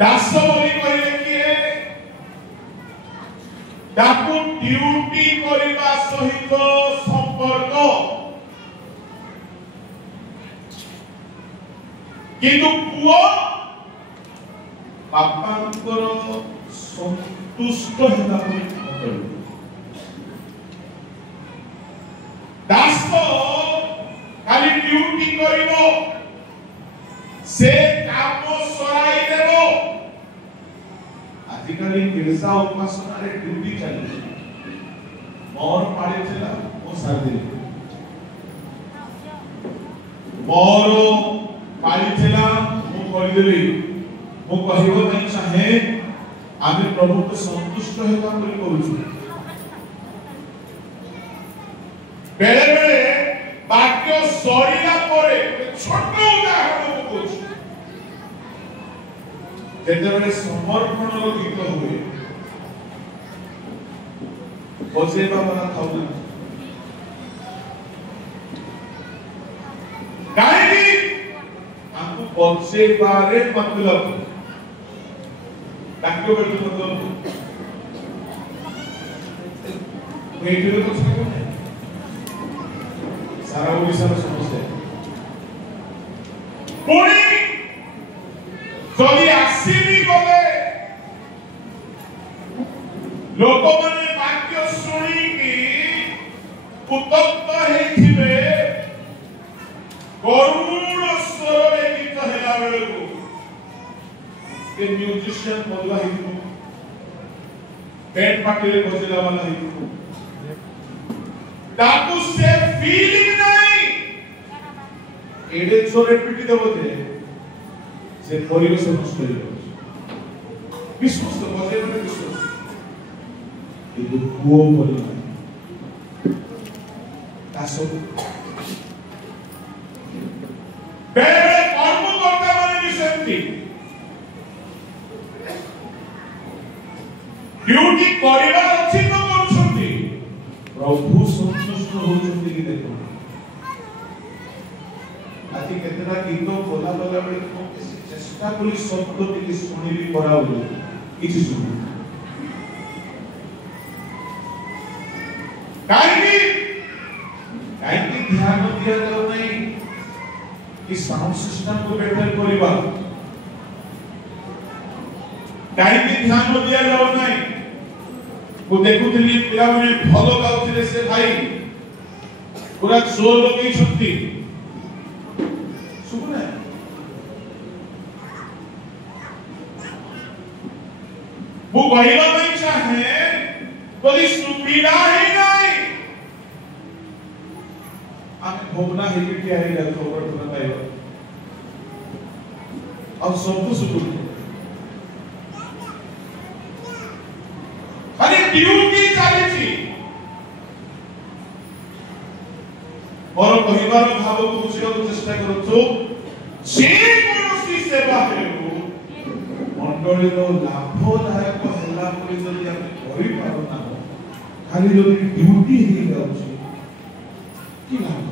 ଦାସ ପରି କହିଲେ କିଏ? ତାକୁ ଡ୍ୟୁଟି କରିବା ସହିତ ସମ୍ପର୍କ, କିନ୍ତୁ ପୁଅ ବାପାଙ୍କର ସନ୍ତୁଷ୍ଟ ହେବା ପାଇଁ କରିବ। ଦାସ ଖାଲି ଡ୍ୟୁଟି କରିବ, ସେ କାମ ସରାଇ ଦେବ। ଆଜିକାଲି ଗିର୍ଜା ଉପାସନାରେ ଡ୍ୟୁଟି ଚାଲିଛି। ମୋର ପାଳି ଥିଲା ମୁଁ ସାରିଦେଲି, ମୋର ପାଳି ଥିଲା ମୁଁ କରିଦେଲି। ମୁଁ କହିବା ପାଇଁ ଚାହେଁ ଆମେ ପ୍ରଭୁଙ୍କୁ ସନ୍ତୁଷ୍ଟ ହେବା ବୋଲି କହୁଛୁ। ବେଳେ ବେଳେ ବାକ୍ୟ ସରିଲା ପରେ ଛୋଟ ଉଦାହରଣ ମୁଁ କହୁଛି, ଯେତେବେଳେ ସମର୍ପଣର ଗୀତ ହୁଏ ବଜେଇବା ବାଲା ଥାଉନାହାନ୍ତି। କାହିଁକି? ଆମକୁ ବଜେଇବାରେ ମତଲବ, ଡାକିବ ବୋଲି ମତଲବ। ଏଇଠିର କଥା କହୁନି, ସାରା ଓଡ଼ିଶାର ସମସ୍ୟା। ପୁଣି ଯଦି ଆସିବି ଗଲେ ଲୋକମାନେ ବାକ୍ୟ ଶୁଣିକି ଉତ୍ତପ୍ତ ହେଇଥିବେ, କରୁଣ ସ୍ୱରରେ ଗୀତ ହେଲା ବେଳକୁ ଏ ମ୍ୟୁଜିସିଆନ ବଦଲା ହେଇଥିବ, ବ୍ୟାଣ୍ଡ ପାର୍ଟିରେ ବଜେଇଲା ବାଲା ହେଇଥିବ, ତାକୁ ସେ ଫିଲିଂ ନାହିଁ। ଏଡେ ଜୋରେ ପିଟି ଦେବ ଯେ ସେ ପରିବେଶ ନଷ୍ଟ ହେଇଯାଉଛି। ବିଶ୍ୱସ୍ତ ବଜେଇବାରେ ବିଶ୍ୱସ୍ତ, କିନ୍ତୁ ପୁଅ ପରି ନାହିଁ। ଦାସ ବେଳେ କର୍ମକର୍ତ୍ତା ମାନେ ବି ସେମିତି ଡ୍ୟୁଟି କରିବାର ଅଛି ତ କରୁଛନ୍ତି, ପ୍ରଭୁ ସନ୍ତୁଷ୍ଟ ହଉଛନ୍ତି କି ଦେଖ। ଆଜି କେତେଟା ଗୀତ ବୋଲା ଗଲା ବେଳେ ଚେଷ୍ଟା କଲି ଶବ୍ଦ ଟିକେ ଶୁଣିବି ପରା ବୋଲି, କିଛି ଶୁଣି କାହିଁକି ଧ୍ୟାନ ଦିଆଯାଉ ନାହିଁ କି ସାଉଣ୍ଡ ସିଷ୍ଟମକୁ ବେଟର କରିବା, କାହିଁକି ଧ୍ୟାନ ଦିଆଯାଉ ନାହିଁ। ମୁଁ ଦେଖୁଥିଲି ପିଲାମାନେ ଭଲ ଗାଉଥିଲେ, ସେ ଭାଇ ପୁରା ଜୋର ଲଗେଇଛନ୍ତି, ଶୁଭୁନା? ମୁଁ କହିବା ପାଇଁ ଚାହେଁ ଯଦି ସୁବିଧା ହିଁ ନାହିଁ, ଆମେ ଭୋଗନା ହେଇକି ଠିଆ ହେଇଯାଉଛୁ। ଆଉ ସବୁ ସୁଖ अरे ड्यूटी चालीची और कहबार भाव को बुझिବାକୁ चेष्टा करछु जे कोनोसी सेवा हेतु मंडलीर लाभदायक होला परि जदि हम करि पारो ना खाली जदि ड्यूटी ही जाउछि कि लाभ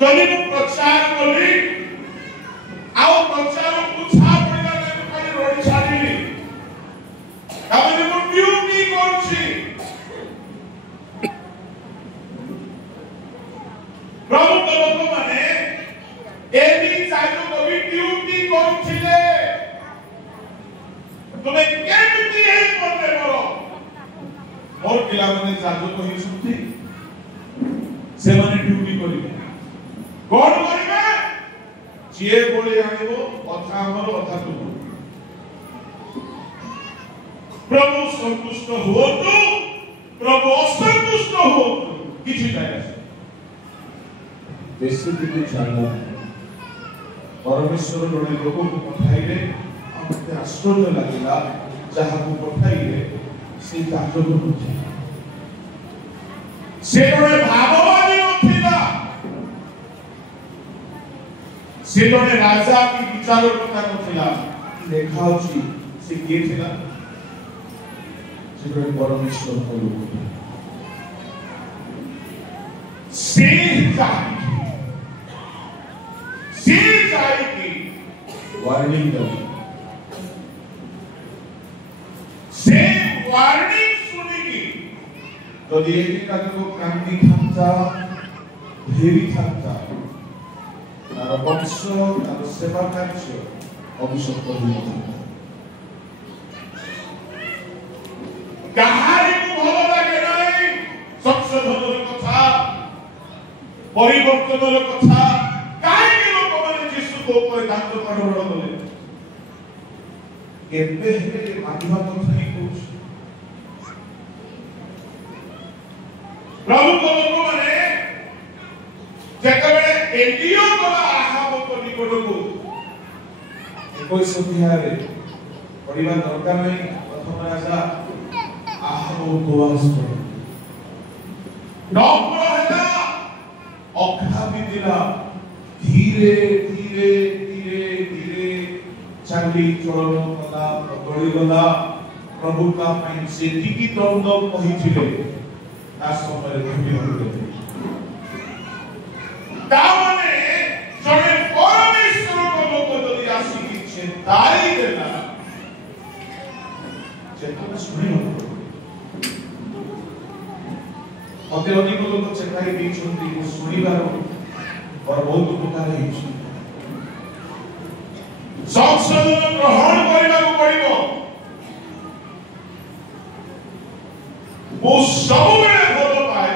जदि मु प्रचार करी आउ प्रचार को छा पड़िला नै खाली रोड छाड़िली ताबे मु ड्यूटी करछि प्रभु लोक माने एबी चाइलो कवि ड्यूटी करथिले तमे केमति हे करले मोर पिला माने जादू कहि सुनथि से माने ड्यूटी करिवे कोन करिवे जे बोले आनिबो कथा हमर कथा तू प्रभु संतुष्ट हो तो प्रभु असंतुष्ट हो किछि जाय बेसी दिन चालला परमेश्वर जने लोक को पठाइले हमते आश्चर्य लागिला जहा को पठाइले से कार्य करथि से जने भाववादी नथिला से जने राजा की विचार करता नथिला लेखा अछि से के थिला से परमेश्वर को लोक से जाई की वार्निंग दो से वार्निंग सुनी की तो ये का को क्रांति थांता भेरी थांता तार वंश तार सेवा कार्य अभिषेक होता कहानी को भलो लागे नाही संशोधन कथा परिवर्तन कथा काहे के लोक माने यीशु को ऊपर दांत काढोड़ बोले केबे हे माध्यम कथा ही कुछ प्रभु को लोक माने जेकबे एलियो गला आहाब को निकट को कोई सतिहारे परिवार दरकार नहीं प्रथम राजा आहाब उपवास करे नौकर हैला अखा भी दिला धीरे धीरे धीरे धीरे चाली चलन कला बदली गला प्रभु का पई से टिकी दंड कहिथिले ता समय घटी होते ता माने जने परमेश्वर को लोक जदि आसी कि चेताई देला चेतना सुनि मते अनेक लोक चेताई दैछन्ति को सुनिबार और बहुत उपकार हेछि संशोधन ग्रहण करबा को पड़िबो वो सब बेले भलो पाए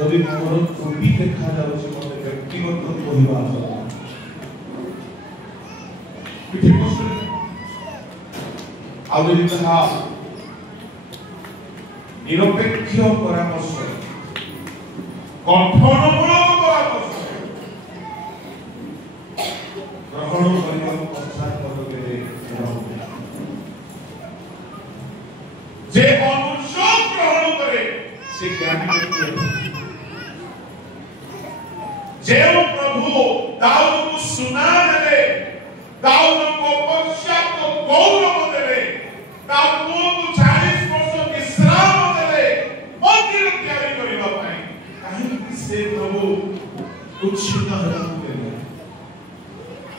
जदि मोर त्रुटि देखा जाउछि मते व्यक्तिगत कहिबा पिठे पसुरे आ जदि ताहा निरपेक्ष परामर्श गठनमूलक परामर्श ग्रहण करने पश्चात पदके जे अनुशोक ग्रहण करे से ज्ञानी व्यक्ति जे प्रभु दाऊद को सुना देले दाऊद को पश्चात को गौरव देले दाऊद को 40 वर्ष विश्राम देले मंदिर तैयारी करबा पाई काहे से प्रभु उच्छिन्न होला देले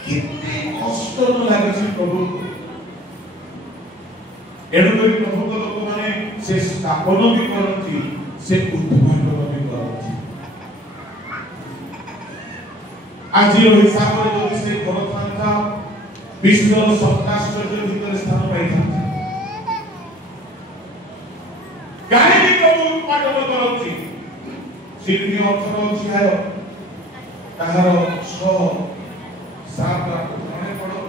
कितने कष्ट न लागे प्रभु एणु करी प्रभु को लोक माने से स्थापन भी करती से उद्धार भी करती आज हिसाब रे जो से करता विश्व सप्ताश्चर्य भीतर स्थान पाइथा काहे प्रभु पाठन करती सिद्धि अक्षर अछि आयो ताहार 6 7 मने पड़ो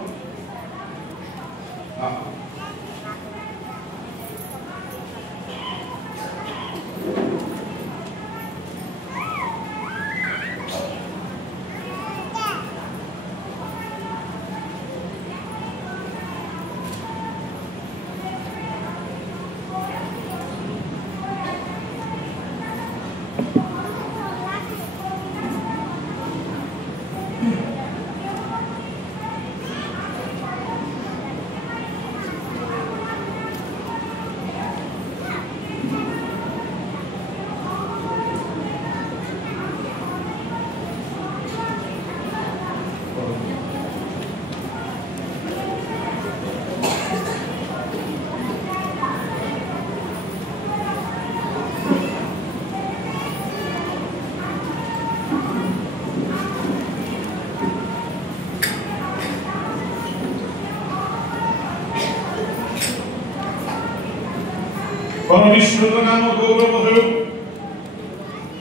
परमेश्वर नाम गौरव हो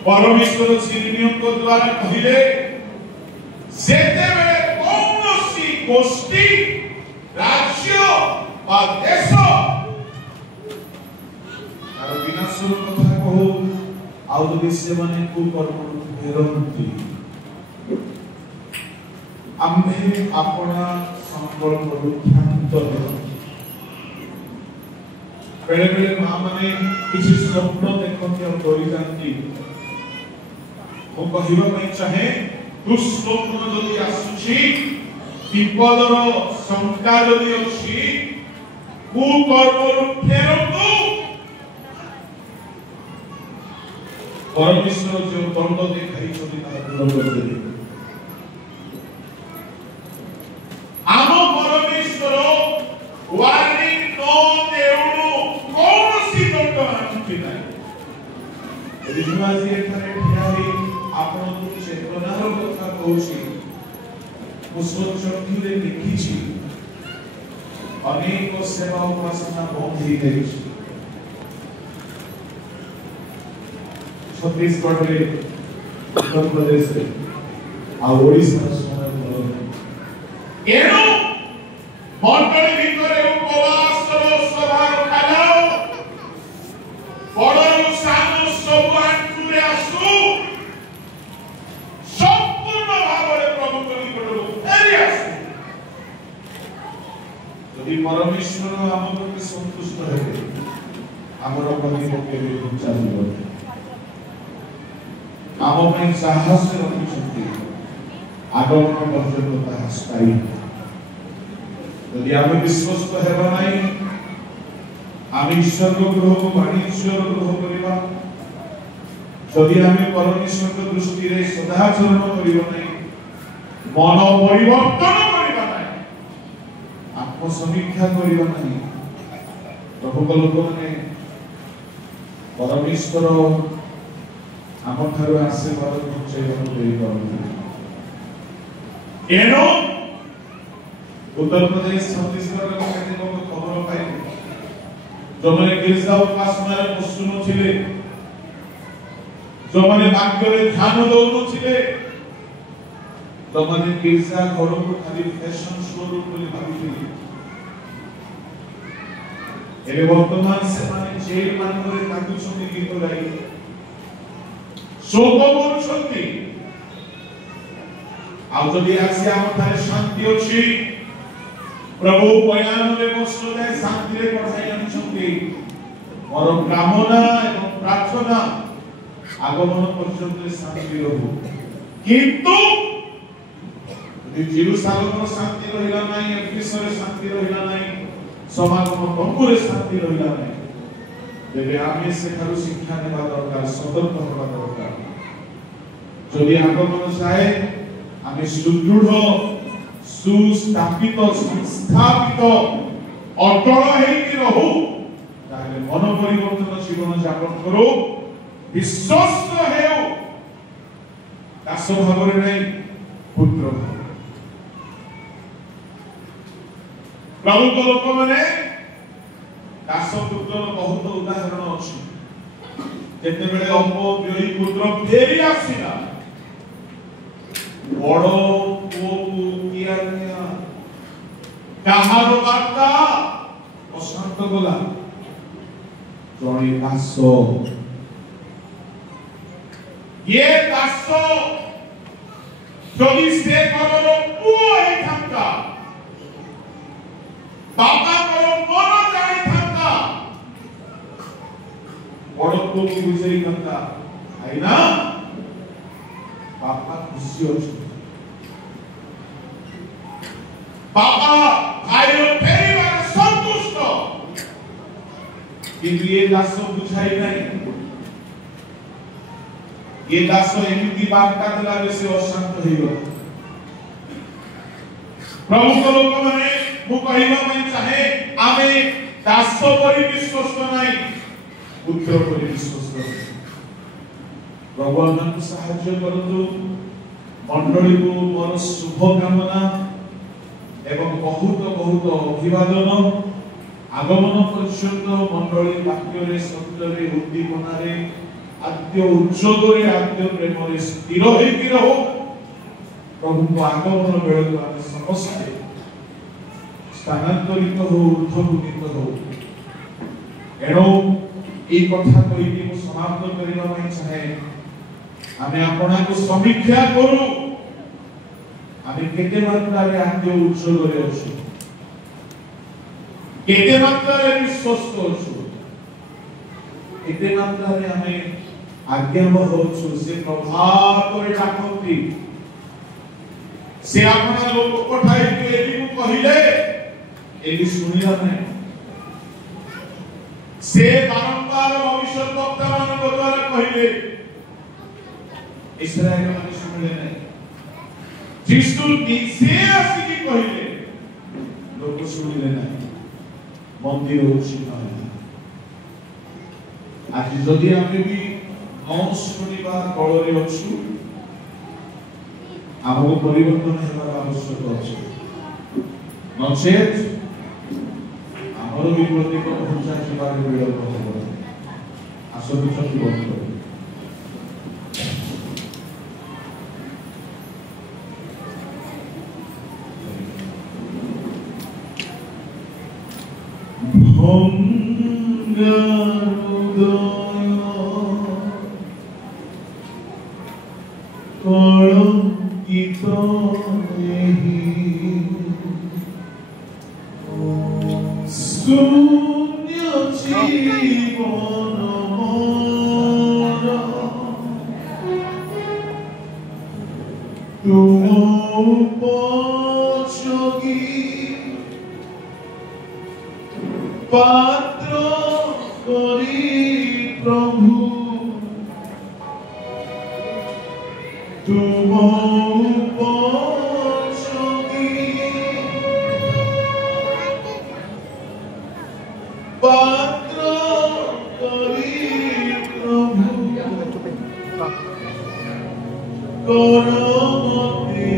परमेश्वर सिरिनियों को द्वारा कहिले जेते बेले कौनसी गोष्ठी राज्य बा देश आर विनाशर कथा कहू आउ जदि से माने को कर्म फेरंती आम्भे अपना संकल्प रुक्षांत बेले बेले मां माने किसी स्वप्न देखते और डरी जाती मु कहिबा ପାଇଁ चाहे दुष्स्वप्न जदि आसुची विपदर शंका जदि अछि कुकर्म फेरंतु परमेश्वर जो दंड देखाई छथि ताहा दंड देबे आम परमेश्वर वार्निंग नो देउनु कौनसी दंड आछि नाही यदि जुमाजी एठारे ठियारी आपण चेतनार कथा कहूछि पुष्पचक्रीरे लिखिछि अनेक सेवा उपासना बंद हो गई छत्तीसगढ़ रे उत्तर प्रदेश रे आ ओडिशा समय एनो मंडली भितरे उपवास सभा रखालो बड़ो सानो सब आंतुरे आसु संपूर्ण भावरे प्रभु निकटକୁ फेरी आसु यदि परमेश्वर आम प्रति संतुष्ट हेबे हमर प्रतिपक्ष भी चालिबो आम ପାଇଁ साहस रखिछथि आगमन पर्यंत ताहा स्थायी यदि आम विश्वस्त हेबा नाही आम ईश्वर को ग्रह वाणिज्य ग्रह करिबा यदि आम परमेश्वर दृष्टि रे सदाचरण करिबा नाही मन परिवर्तन करिबा नाही आत्म समीक्षा करिबा नाही प्रभु लोक माने परमेश्वर आम ठारो आशीर्वाद पहुंचाइबा देई पारନ୍ତି एनो उत्तर प्रदेश छत्तीसगढ़ रे केते लोक खबर पाए जो माने गिरजा उपासना रे पसुनो छिले जो माने वाक्य रे ध्यान दउनो छिले जो माने गिरजा घर को खाली फैशन शोरूम बोली भाबिथिले एबे वर्तमान से माने जेल मान रे ताकु सुनी गीत गाई शोक करूछंती आ जदि आसी हम थारे शांति अछि प्रभु बयान रे बसले शांति रे पठाई आनिछंती मोर कामना एवं प्रार्थना आगमन पर्यंत शांति रहू किंतु यदि जेरूसालेम शांति रहिला नाही एफिसस रे शांति रहिला नाही समागम बंकुरे शांति रहिला नाही तेबे आमे से खालु शिक्षा नेबा दरकार सतर्क होबा दरकार जदि आगमन चाहे आमे सुदृढ़ सुस्थापित संस्थापित अटल हेकि रहू ताले मन परिवर्तन जीवन यापन करू विश्वस्त हेउ दास भावरे नहीं पुत्र प्रभु को लोक माने दास पुत्र बहुत उदाहरण अछि जेते बेले अपव्ययी पुत्र फेरी आसीला बड़ो को किया निया कहारो बार्ता अशांत गला जणे दास ये दास जदि से करो पुओ हे थांता बाबा करो मन जाई थांता बड़ को बुझेई थांता है ना बाबा खुशी अछि बाबा भाई फेरी बार संतुष्ट किंतु ये दास बुझाई नहीं ये दास एमिति बार्ता दिला से अशांत हो गयो प्रभु को लोक माने मु कहिबा पई चाहे आमे दास परि विश्वस्त नाही पुत्र परि विश्वस्त प्रभु हमन सहाय्य करतु मंडली को मोर शुभ कामना एवं बहुत बहुत अभिवादन আগমন পর্যন্ত মণ্ডলী বাক্যরে সত্যরে উদ্দীপনারে আদ্য উচ্চদরে আদ্য প্রেমরে স্থির হইকি রহু প্রভুଙ୍କ আগমନ ବେଳକୁ ଆମେ ସମସ୍ତେ ସ୍ଥାନାନ୍ତରିତ ହଉ ଊର୍ଦ୍ଧ୍ୱମୁଖୀ ହଉ। ଏଣୁ এই কথা কইকি ମୁଁ ସମାପ୍ତ କରିବା ପାଇଁ ଚାହେଁ। ଆମେ ଆପଣଙ୍କୁ ସମୀକ୍ଷା କରୁ ଆମେ କେତେ ମାତ୍ରାରେ ଆଦ୍ୟ ଉଚ୍ଚଦରେ ଅଛୁ, केते मात्रा रे विश्वस्त होछु, केते मात्रा रे हमें आज्ञाबह होछु। से प्रभाव करे डाकंती से आपना लोक पठाई के एली को कहिले एली सुनिला नहीं। से बारंबार भविष्य वक्ता मान द्वारा कहिले इस्राएल माने सुनिले नहीं। जिसु निसे आसी की कहिले लोक सुनिले नहीं। मंदिर आज जदि आम भी न शुणा कल अच्छु आमको परिवर्तन होगा आवश्यक अच्छे नचेत आमर भी प्रतीक पहुंचा विलंब हो। आसन बंद कर पात्र करी प्रभु तुम पात्र करी प्रभु कर मते